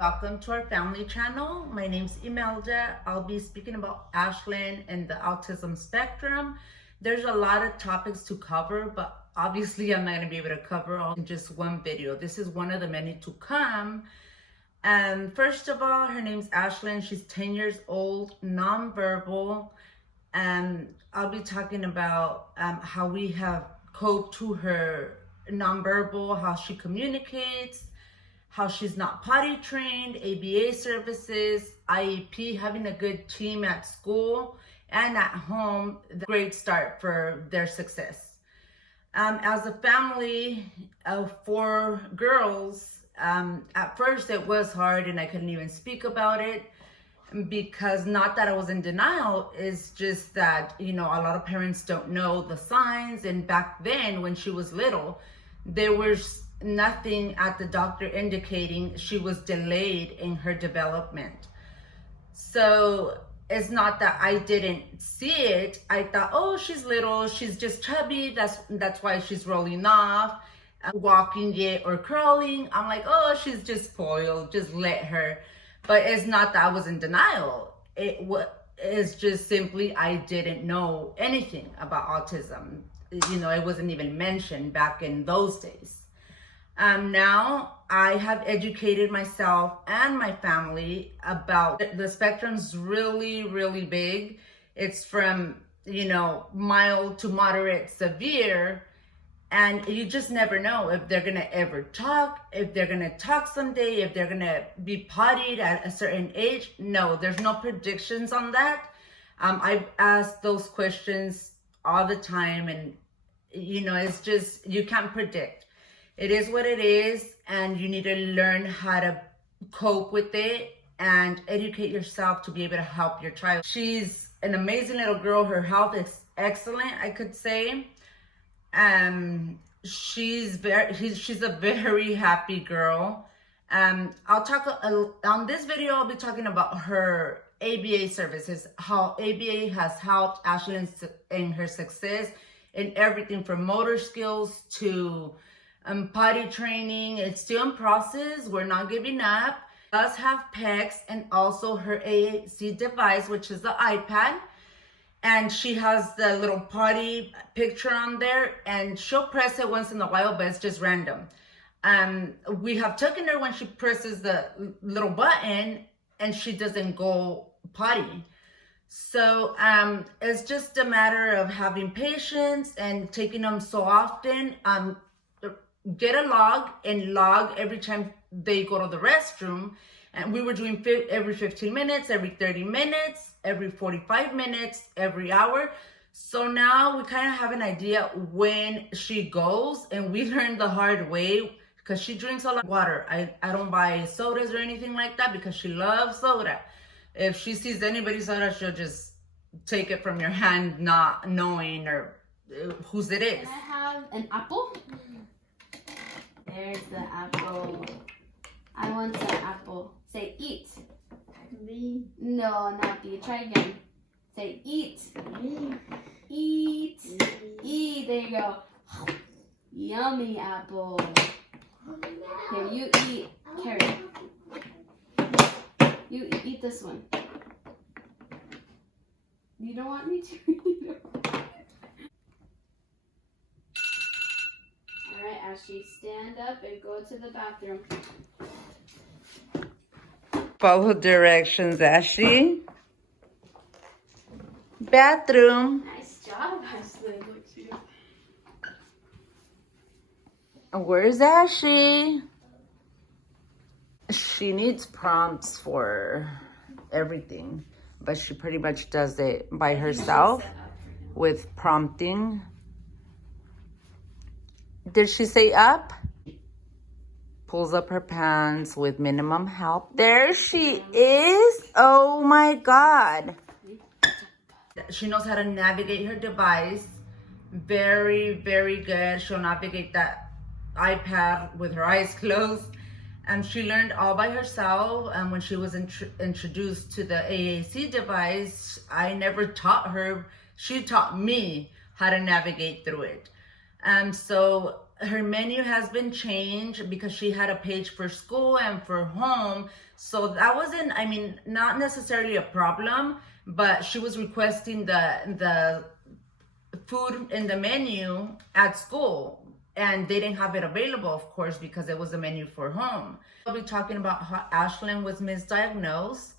Welcome to our family channel. My name's Imelda. I'll be speaking about Ashlyn and the autism spectrum. There's a lot of topics to cover, but obviously I'm not going to be able to cover all in just one video. This is one of the many to come. First of all, her name's Ashlyn. She's 10 years old, nonverbal. I'll be talking about how we have coped to her nonverbal, how she communicates, how she's not potty trained, ABA services, IEP, having a good team at school and at home, the great start for their success. As a family of 4 girls, at first it was hard and I couldn't even speak about it because not that I was in denial, it's just that, a lot of parents don't know the signs. And back then when she was little, there was nothing at the doctor indicating she was delayed in her development. So it's not that I didn't see it. I thought, oh, she's little, she's just chubby, that's why she's rolling off, walking yet or crawling. I'm like, oh, she's just spoiled, just let her. But it's not that I was in denial. It's just simply I didn't know anything about autism. It wasn't even mentioned back in those days. Now I have educated myself and my family about the spectrum's really, really big. It's from, mild to moderate, severe. And you just never know if they're going to ever talk, if they're going to talk someday, if they're going to be pottied at a certain age. No, there's no predictions on that. I've asked those questions all the time, and, it's just, you can't predict. It is what it is, and you need to learn how to cope with it and educate yourself to be able to help your child. She's an amazing little girl. Her health is excellent, I could say. She's a very happy girl. I'll talk on this video. I'll be talking about her ABA services, how ABA has helped Ashlyn in her success in everything from motor skills to potty training. It's still in process. We're not giving up. Does have PECs and also her AAC device, which is the iPad. And she has the little potty picture on there, and she'll press it once in a while, but it's just random. We have taken her when she presses the little button and she doesn't go potty. So it's just a matter of having patience and taking them so often. Get a log and log every time they go to the restroom. And we were doing every 15 minutes, every 30 minutes, every 45 minutes, every hour. So now we kind of have an idea when she goes, and we learned the hard way because she drinks a lot of water. I don't buy sodas or anything like that because she loves soda. If she sees anybody's soda, she'll just take it from your hand, not knowing or whose it is. Can I have an apple? There's the apple. I want the apple. Say eat. B. No, not B. Try again. Say eat. B. Eat. Eat. There you go. Yummy apple. Here, you eat. Carrot. You eat this one. You don't want me to? Alright, Ashley, stand up and go to the bathroom. Follow directions, Ashley. Bathroom. Nice job, Ashley. Where's Ashley? She needs prompts for everything, but she pretty much does it by herself with prompting. Did she say up? Pulls up her pants with minimum help. There she is. Oh my God. She knows how to navigate her device. Very, very good. She'll navigate that iPad with her eyes closed. And she learned all by herself. And when she was introduced to the AAC device, I never taught her. She taught me how to navigate through it. So her menu has been changed because she had a page for school and for home. So that wasn't, I mean, not necessarily a problem, but she was requesting the food in the menu at school, and they didn't have it available, of course, because it was a menu for home. I'll be talking about how Ashlyn was misdiagnosed.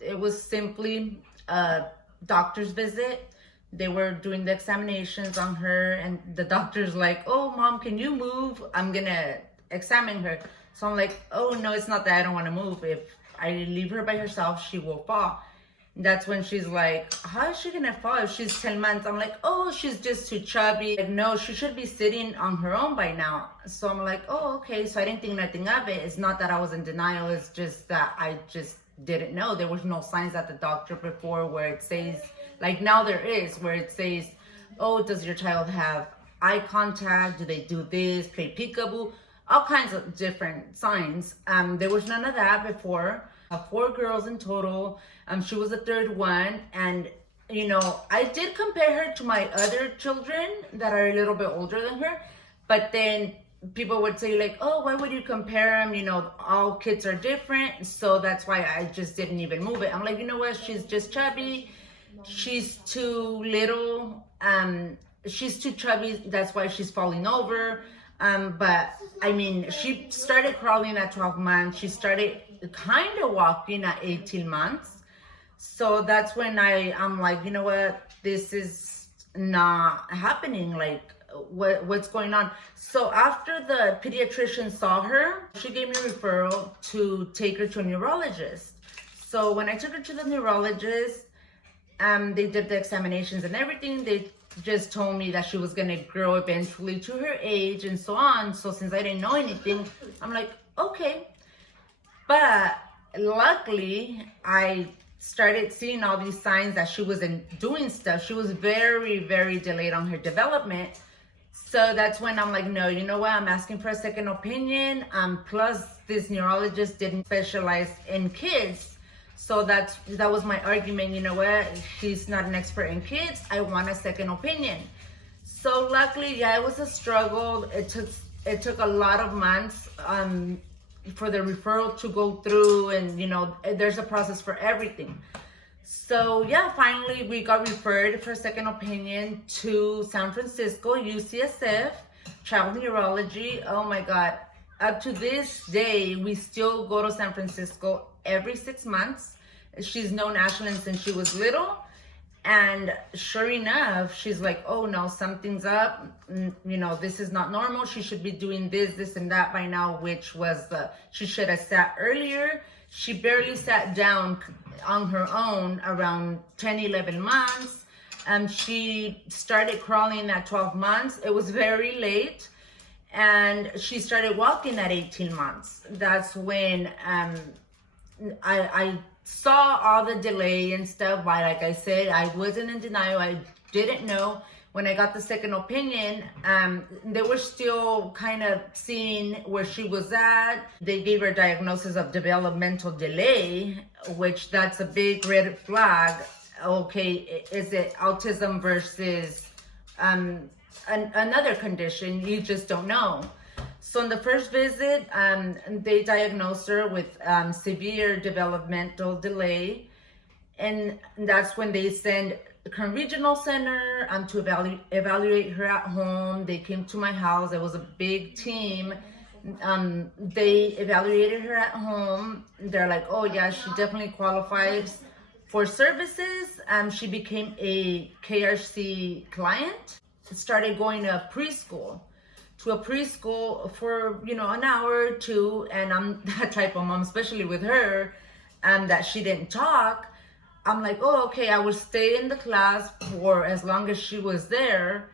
It was simply a doctor's visit. They were doing the examinations on her, and the doctor's like, "Oh, mom, can you move? I'm gonna examine her." So I'm like, "Oh, no, it's not that I don't want to move. If I leave her by herself, she will fall." That's when she's like, "How is she gonna fall if she's 10 months?" I'm like, "Oh, she's just too chubby." Like, no, she should be sitting on her own by now. So I'm like, "Oh, okay." So I didn't think nothing of it. It's not that I was in denial. It's just that I just didn't know. There was no signs at the doctor before where it says, like now there is, where it says, "Oh, does your child have eye contact? Do they do this? Play peekaboo?" All kinds of different signs. There was none of that before. 4 girls in total. She was the third one. And, you know, I did compare her to my other children that are a little bit older than her. But then people would say like, "Oh, why would you compare them? You know, all kids are different." So that's why I just didn't even move it. I'm like, you know what? She's just chubby. She's too little. She's too chubby. That's why she's falling over. But I mean, she started crawling at 12 months. She started kind of walking at 18 months. So that's when I'm like, you know what? This is not happening. Like, what's going on? So after the pediatrician saw her, she gave me a referral to take her to a neurologist. So when I took her to the neurologist, they did the examinations and everything. They just told me that she was gonna grow eventually to her age and so on. So since I didn't know anything, I'm like, okay. But luckily, I started seeing all these signs that she wasn't doing stuff. She was very, very delayed on her development. So that's when I'm like, no, you know what? I'm asking for a second opinion. Plus, this neurologist didn't specialize in kids. So that was my argument. You know what? He's not an expert in kids. I want a second opinion. So luckily, yeah, it was a struggle. It took a lot of months for the referral to go through, and you know, there's a process for everything. So yeah, finally we got referred for a second opinion to San Francisco, UCSF, child neurology. Oh my God. Up to this day, we still go to San Francisco every 6 months. She's known Ashlyn since she was little. And sure enough, she's like, "Oh no, something's up. You know, this is not normal. She should be doing this, and that by now," which was she should have sat earlier. She barely sat down on her own around 10, 11 months. She started crawling at 12 months. It was very late. And she started walking at 18 months. That's when I saw all the delay and stuff. Why, like I said, I wasn't in denial. I didn't know. When I got the second opinion, they were still kind of seeing where she was at. They gave her a diagnosis of developmental delay, which that's a big red flag. Okay, is it autism versus another condition? You just don't know. So in the first visit, they diagnosed her with severe developmental delay. And that's when they send the current regional center to evaluate her at home. They came to my house. It was a big team. They evaluated her at home. They're like, "Oh yeah, she definitely qualifies for services." She became a KRC client. Started going to preschool for, you know, an hour or two. And I'm that type of mom, especially with her, that she didn't talk. I'm like, oh, okay, I would stay in the class for as long as she was there.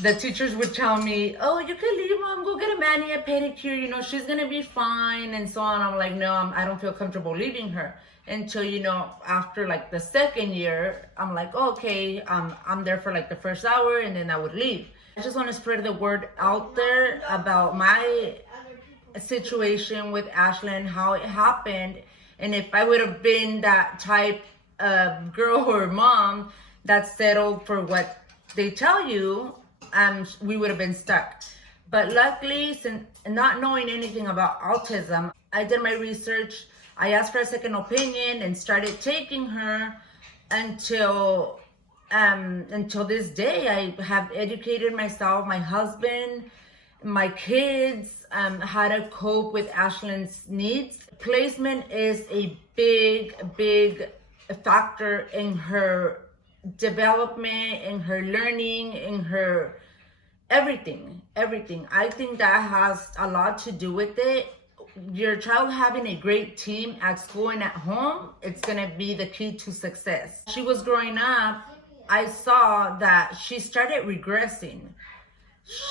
The teachers would tell me, "Oh, you can leave, mom, go get a mani, a pedicure, you know, she's gonna be fine," and so on. I'm like, no, I don't feel comfortable leaving her. Until, you know, after like the second year, I'm like, okay, I'm there for like the first hour, and then I would leave. I just want to spread the word out there about my situation with Ashlyn, how it happened. And if I would have been that type of girl or mom that settled for what they tell you, we would have been stuck. But luckily, since not knowing anything about autism, I did my research. I asked for a second opinion and started taking her until this day. I have educated myself, my husband, my kids, how to cope with Ashlyn's needs. Placement is a big factor in her development, in her learning, in her everything. I think that has a lot to do with it. Your child having a great team at school and at home, it's gonna be the key to success. She was growing up, I saw that she started regressing.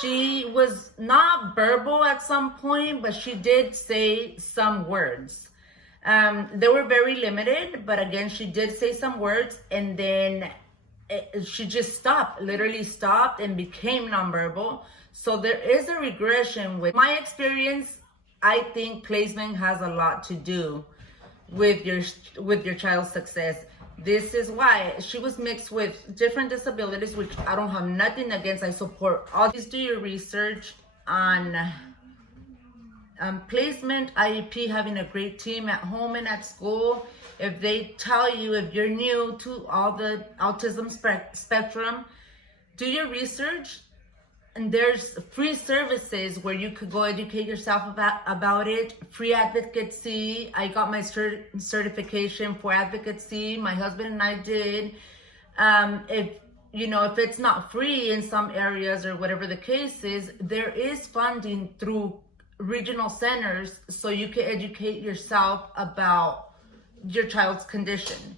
She was not verbal at some point, but she did say some words. They were very limited, but again, she did say some words, and then she just stopped, literally stopped, and became nonverbal. So there is a regression. With my experience, I think placement has a lot to do with your child's success. This is why she was mixed with different disabilities, which I don't have nothing against. I support all. Please do your research on placement, IEP, having a great team at home and at school. If they tell you, if you're new to all the autism spectrum, do your research. And there's free services where you could go educate yourself about it. Free advocacy. I got my certification for advocacy. My husband and I did. If it's not free in some areas or whatever the case is, there is funding through regional centers so you can educate yourself about your child's condition.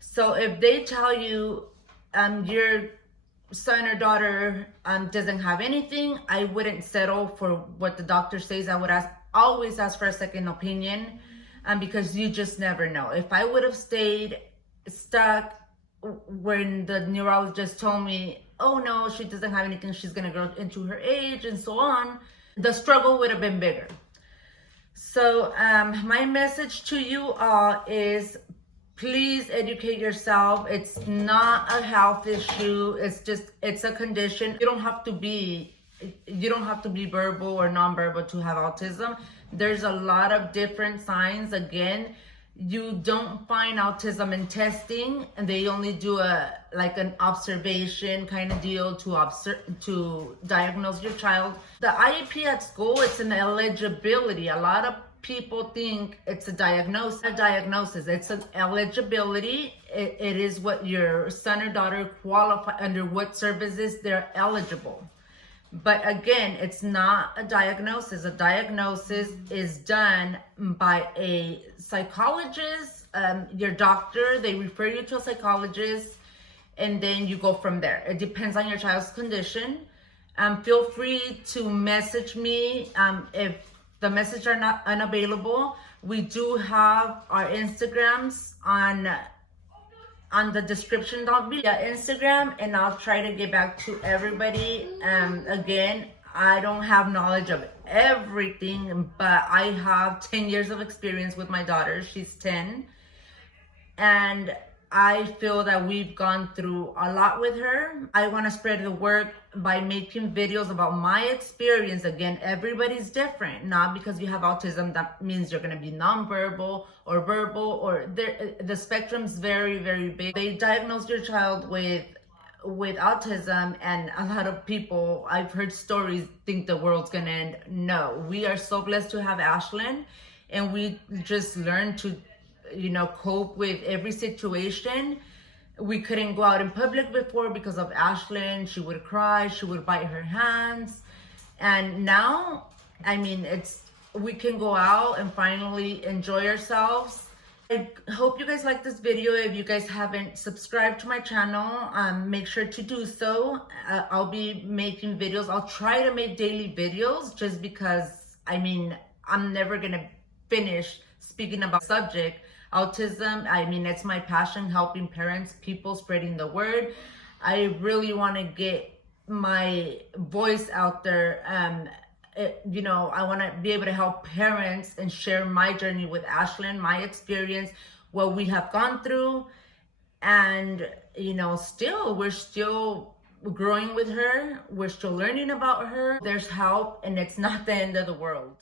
So if they tell you your son or daughter doesn't have anything, I wouldn't settle for what the doctor says. I would always ask for a second opinion, because you just never know. If I would have stayed stuck when the neurologist told me, oh no, she doesn't have anything, she's gonna grow into her age and so on, the struggle would have been bigger. So my message to you all is, please educate yourself. It's not a health issue. It's a condition. You don't have to be verbal or nonverbal to have autism. There's a lot of different signs. Again, you don't find autism in testing, and they only do an observation kind of deal to diagnose your child. The IEP at school, it's an eligibility. A lot of people think it's a diagnosis. It's an eligibility. It is what your son or daughter qualify under, what services they're eligible. But again, it's not a diagnosis. A diagnosis is done by a psychologist, your doctor. They refer you to a psychologist, and then you go from there. It depends on your child's condition. Feel free to message me if the messages are not unavailable. We do have our Instagrams on the description down below. Instagram, and I'll try to get back to everybody. Again, I don't have knowledge of everything, but I have 10 years of experience with my daughter. She's 10. And I feel that we've gone through a lot with her. I want to spread the word by making videos about my experience. Again, everybody's different. Not because you have autism, that means you're going to be nonverbal or verbal, or the spectrum's very, very big. They diagnosed your child with autism, and a lot of people, I've heard stories, think the world's going to end. No, we are so blessed to have Ashlyn, and we just learned to cope with every situation. We couldn't go out in public before because of Ashlyn. She would cry, she would bite her hands. And now, we can go out and finally enjoy ourselves. I hope you guys like this video. If you guys haven't subscribed to my channel, make sure to do so. I'll be making videos. I'll try to make daily videos, just because, I'm never gonna finish speaking about the subject. Autism, it's my passion, helping parents, people, spreading the word. I really want to get my voice out there. I want to be able to help parents and share my journey with Ashlyn, my experience, what we have gone through. And, we're still growing with her. We're still learning about her. There's help, and it's not the end of the world.